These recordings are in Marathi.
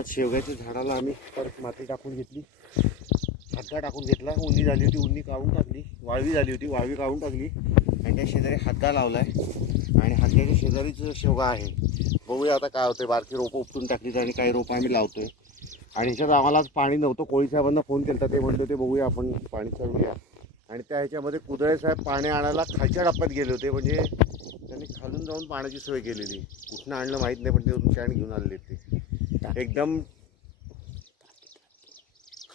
आज शेवग्याच्या झाडाला आम्ही परत माती टाकून घेतली. हातगा टाकून घेतला. उन्नी झाली होती उन्नी काढून टाकली. वाळवी झाली होती वाळवी काढून टाकली. आणि त्या शेजारी हातगा लावला आहे आणि हातग्याच्या शेजारीच शेवगा आहे. बघूया आता काय होतं बारकी रोपं उपटून टाकली आणि काही रोपं आम्ही लावतोय. आणि ह्याच्यात आम्हाला आज पाणी नव्हतं. कोळी साहेबांना फोन केला ते म्हणले होते बघूया आपण पाणी चढूया आणि त्या ह्याच्यामध्ये कुदळे साहेब पाणी आणायला खालच्या टप्प्यात गेले होते. म्हणजे त्यांनी खालून जाऊन पाण्याची सोय केलेली. कुठनं आणलं माहीत नाही पण ते तुमच्याकडे घेऊन आलेले ते. एकदम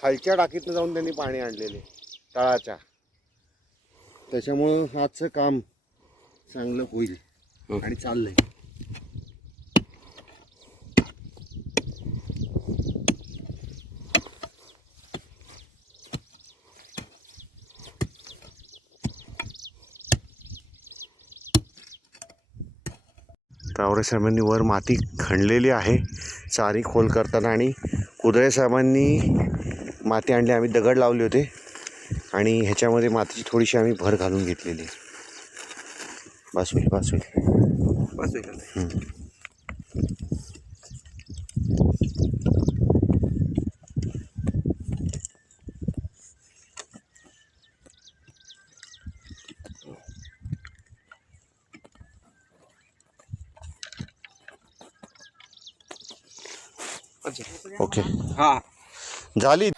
खालच्या टाकीतनं जाऊन त्यांनी पाणी आणलेले तळाच्या. त्याच्यामुळं आजचं काम चांगलं होईल हो. आणि चाललंय. तावरे साहेबांनी वर माती खणलेली आहे. चारी खोल करताना आणि कुदळे साहेबांनी माती आणली. आम्ही दगड लावले होते. आणि ह्याच्यामध्ये मातीची थोडीशी आम्ही भर घालून घेतलेली आहे. बस होईल बस होईल बस होईल आता. अच्छा. ओके. हा. झाली